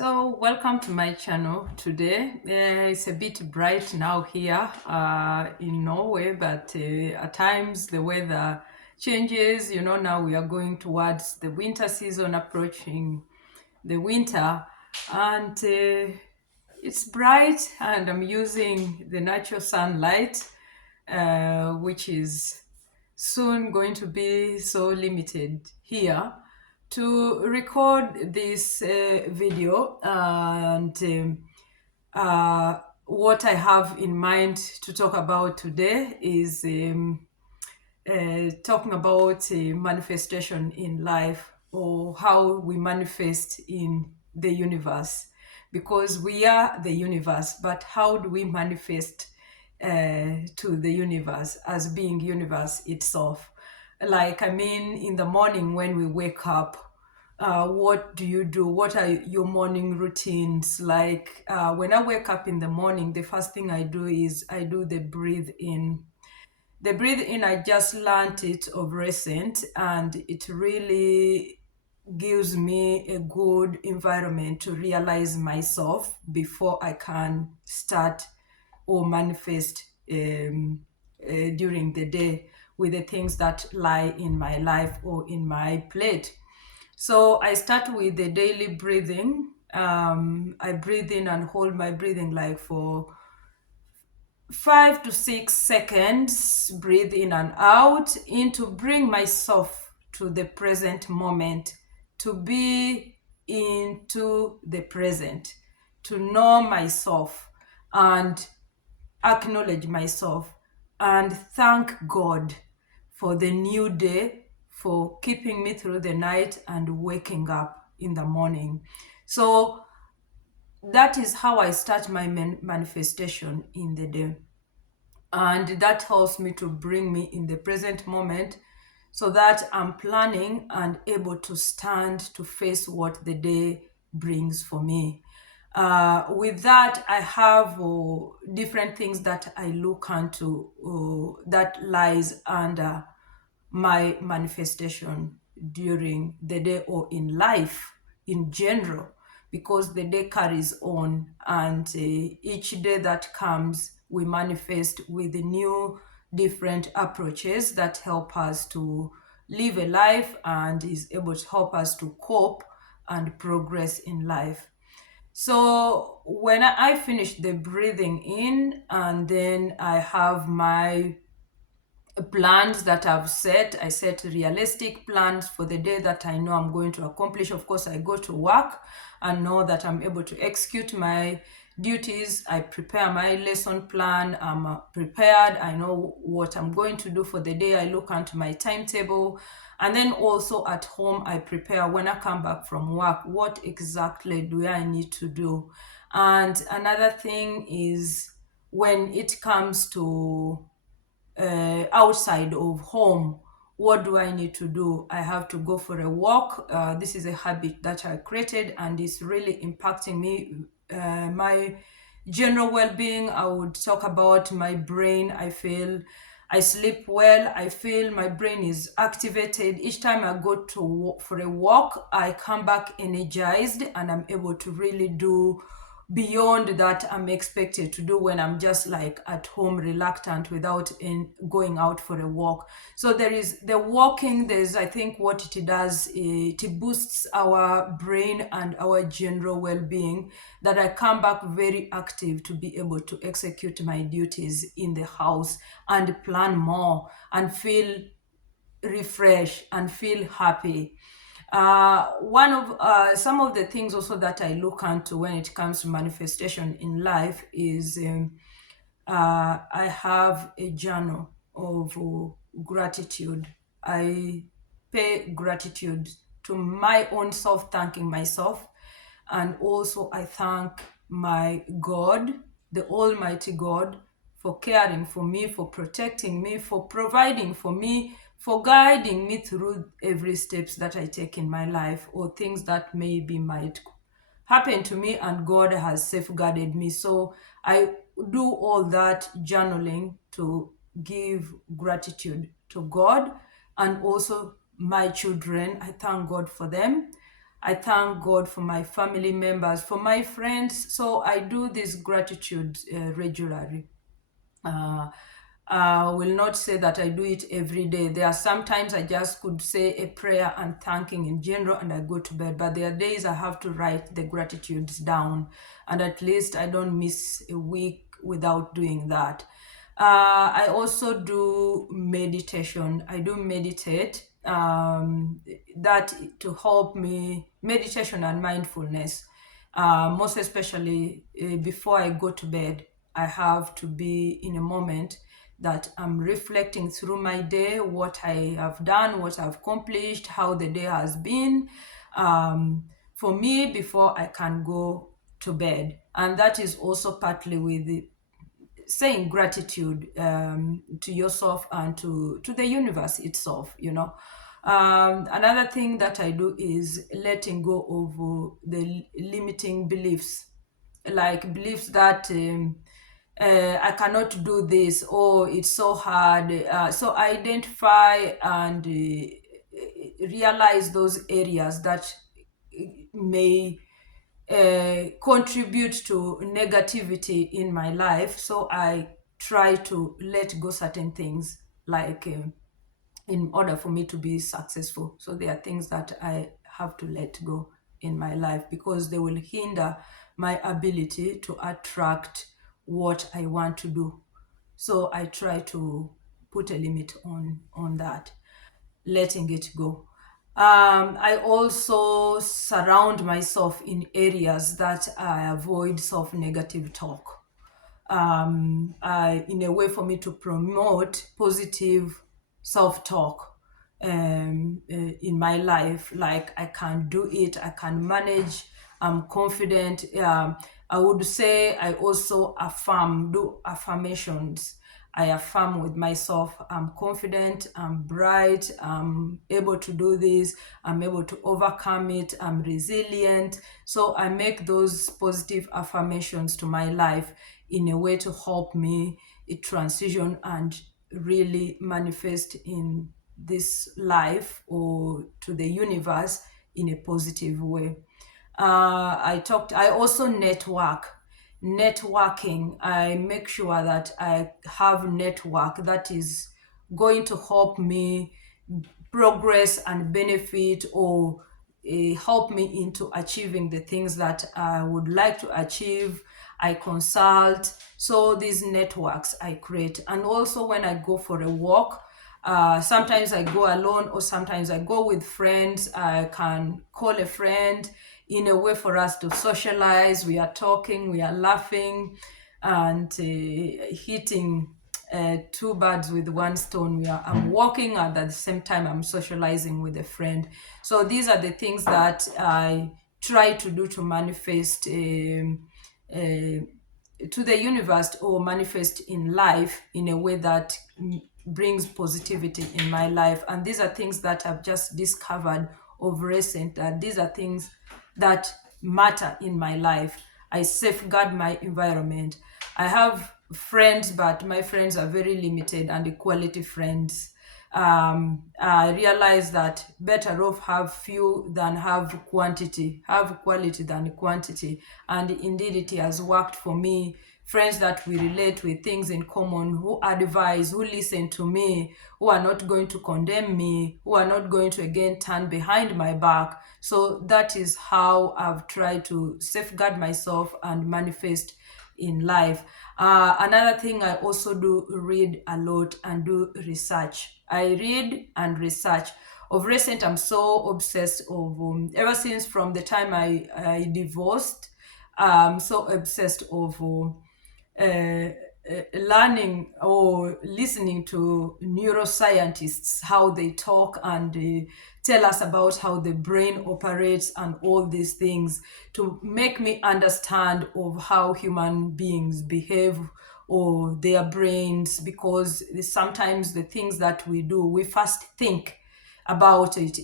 So, welcome to my channel today. It's a bit bright now here in Norway, but at times the weather changes. Now we are going towards the winter season, approaching the winter, and it's bright, and I'm using the natural sunlight, which is soon going to be so limited here to record this video and what I have in mind to talk about today is talking about manifestation in life, or how we manifest in the universe, because we are the universe, but how do we manifest to the universe as being universe itself? In the morning when we wake up, what do you do? What are your morning routines like? When I wake up in the morning, the first thing I do is I do the breathe in. The breathe in, I just learned it of recent, and it really gives me a good environment to realize myself before I can start or manifest during the day with the things that lie in my life or in my plate. So I start with the daily breathing. I breathe in and hold my breathing like for 5 to 6 seconds, breathe in and out, in to bring myself to the present moment, to be into the present, to know myself and acknowledge myself and thank God for the new day, for keeping me through the night and waking up in the morning. So that is how I start my manifestation in the day. And that helps me to bring me in the present moment so that I'm planning and able to stand to face what the day brings for me. With that, I have different things that I look into that lies under my manifestation during the day or in life in general, because the day carries on, and each day that comes we manifest with new different approaches that help us to live a life and is able to help us to cope and progress in life. So when I finish the breathing in, and then I have my plans that I've set. I set realistic plans for the day that I know I'm going to accomplish. Of course, I go to work and know that I'm able to execute my duties. I prepare my lesson plan. I'm prepared. I know what I'm going to do for the day. I look into my timetable. And then also at home, I prepare when I come back from work, what exactly do I need to do? And another thing is when it comes to outside of home, what do I need to do? I have to go for a walk. This is a habit that I created, and it's really impacting me, my general well-being. I would talk about my brain. I feel I sleep well. I feel my brain is activated. Each time I go to for a walk, I come back energized, and I'm able to really do beyond that I'm expected to do when I'm just like at home reluctant without in going out for a walk. So there is the walking. There's, I think, what it does, it boosts our brain and our general well-being, that I come back very active to be able to execute my duties in the house and plan more and feel refreshed and feel happy. One of some of the things also that I look into when it comes to manifestation in life is I have a journal of gratitude. I pay gratitude to my own self, thanking myself, and also I thank my God, the Almighty God, for caring for me, for protecting me, for providing for me, for guiding me through every steps that I take in my life, or things that maybe might happen to me and God has safeguarded me. So I do all that journaling to give gratitude to God, and also my children. I thank God for them. I thank God for my family members, for my friends. So I do this gratitude regularly. Uh, I will not say that I do it every day. There are sometimes I just could say a prayer and thanking in general and I go to bed. But there are days I have to write the gratitudes down, and at least I don't miss a week without doing that. I also do meditation. I do meditate. That to help me, meditation and mindfulness. Most especially before I go to bed, I have to be in a moment that I'm reflecting through my day, what I have done, what I've accomplished, how the day has been, for me before I can go to bed. And that is also partly with saying gratitude to yourself and to the universe itself, you know. Another thing that I do is letting go of the limiting beliefs, like beliefs that I cannot do this, or it's so hard. So identify and realize those areas that may contribute to negativity in my life. So I try to let go certain things, like in order for me to be successful. So there are things that I have to let go in my life because they will hinder my ability to attract what I want to do. So I try to put a limit on that, letting it go. I also surround myself in areas that I avoid self negative talk, in a way for me to promote positive self talk in my life. Like, I can do it, I can manage, I'm confident. I would say I also do affirmations. I affirm with myself, I'm confident, I'm bright, I'm able to do this, I'm able to overcome it, I'm resilient. So I make those positive affirmations to my life in a way to help me transition and really manifest in this life or to the universe in a positive way. I also networking. I make sure that I have network that is going to help me progress and benefit, or help me into achieving the things that I would like to achieve. I consult. So these networks I create. And also when I go for a walk, sometimes I go alone or sometimes I go with friends. I can call a friend in a way for us to socialize. We are talking, we are laughing, and hitting two birds with one stone. I'm walking and at the same time I'm socializing with a friend. So these are the things that I try to do to manifest to the universe, or manifest in life in a way that brings positivity in my life. And these are things that I've just discovered of recent, that these are things that matter in my life. I safeguard my environment. I have friends, but my friends are very limited and quality friends. I realize that better off have few than have quantity, have quality than quantity. And indeed, it has worked for me. Friends that we relate with, things in common, who advise, who listen to me, who are not going to condemn me, who are not going to again turn behind my back. So that is how I've tried to safeguard myself and manifest in life. Another thing I also do, read a lot and do research. I read and research. Of recent, I'm so obsessed of ever since from the time I divorced. I'm so obsessed of learning or listening to neuroscientists, how they talk and tell us about how the brain operates and all these things, to make me understand of how human beings behave or their brains. Because sometimes the things that we do, we first think about it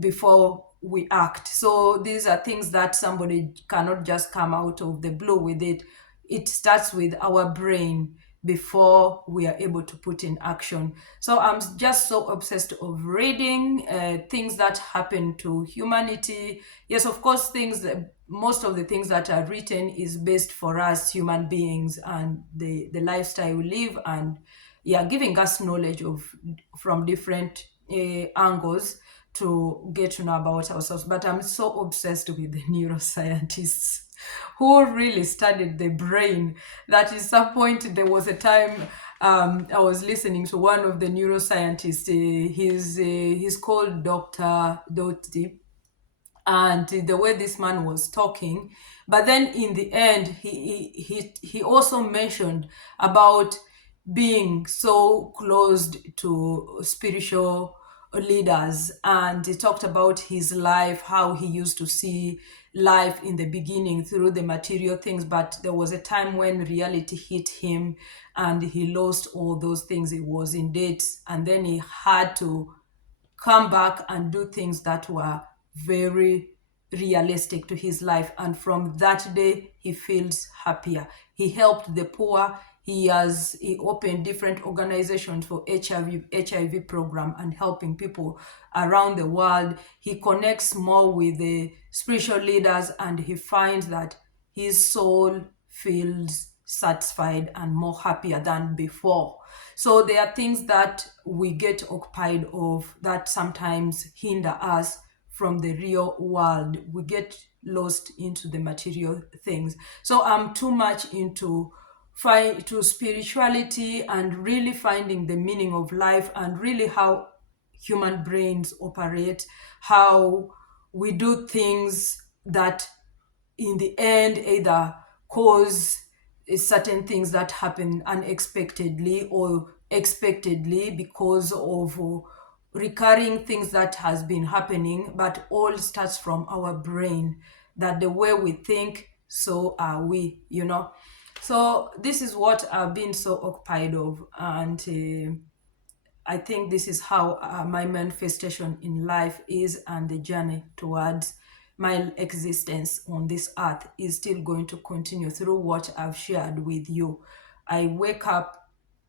before we act. So these are things that somebody cannot just come out of the blue with it. It starts with our brain before we are able to put in action. So I'm just so obsessed of reading things that happen to humanity. Yes, of course, things that most of the things that are written is based for us human beings and the lifestyle we live, and yeah, giving us knowledge of from different angles to get to know about ourselves. But I'm so obsessed with the neuroscientists who really studied the brain that at some point there was a time I was listening to one of the neuroscientists. He's called Dr. Doty, and the way this man was talking, but then in the end he also mentioned about being so closed to spiritual leaders, and he talked about his life, how he used to see life in the beginning through the material things, but there was a time when reality hit him and he lost all those things. He was in debt, and then he had to come back and do things that were very realistic to his life. And from that day, he feels happier. He helped the poor. He opened different organizations for HIV program and helping people around the world. He connects more with the spiritual leaders, and he finds that his soul feels satisfied and more happier than before. So there are things that we get occupied of that sometimes hinder us from the real world. We get lost into the material things. So I'm too much into to spirituality and really finding the meaning of life and really how human brains operate, how we do things that in the end either cause certain things that happen unexpectedly or expectedly because of recurring things that has been happening, but all starts from our brain, that the way we think, so are we, so this is what I've been so occupied of, and I think this is how my manifestation in life is, and the journey towards my existence on this earth is still going to continue through what I've shared with you. I wake up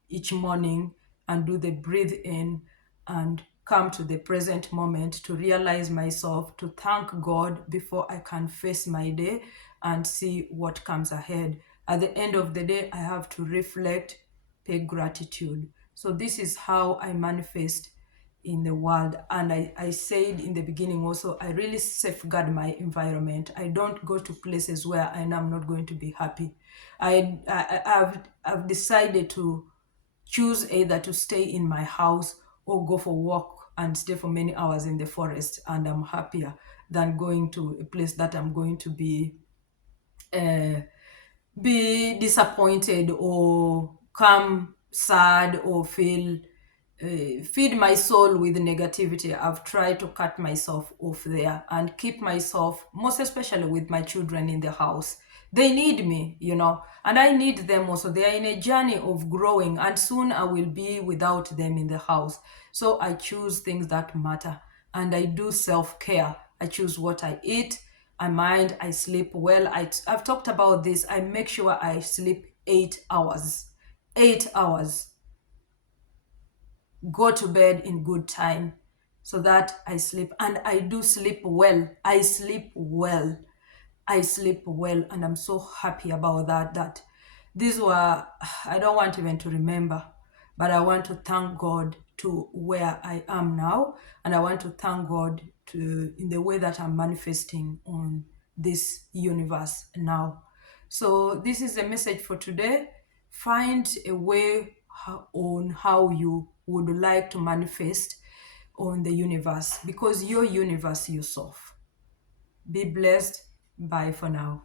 each morning and do the breathe in and come to the present moment to realize myself, to thank God before I can face my day and see what comes ahead. At the end of the day, I have to reflect, pay gratitude. So this is how I manifest in the world. And I said in the beginning also, I really safeguard my environment. I don't go to places where I know I'm not going to be happy. I've decided to choose either to stay in my house or go for walk and stay for many hours in the forest, and I'm happier than going to a place that I'm going to be disappointed or come sad or feel feed my soul with negativity. I've tried to cut myself off there and keep myself, most especially with my children in the house. They need me, and I need them also. They are in a journey of growing, and soon I will be without them in the house. So I choose things that matter, and I do self-care. I choose what I eat. I mind, I sleep well. I've talked about this. I make sure I sleep 8 hours. 8 hours. Go to bed in good time so that I sleep. And I do sleep well. I sleep well. I sleep well. And I'm so happy about that. That these were, I don't want even to remember, but I want to thank God to where I am now. And I want to thank God to in the way that I'm manifesting on this universe now. So this is the message for today. Find a way on how you would like to manifest on the universe, because your universe yourself. Be blessed. Bye for now.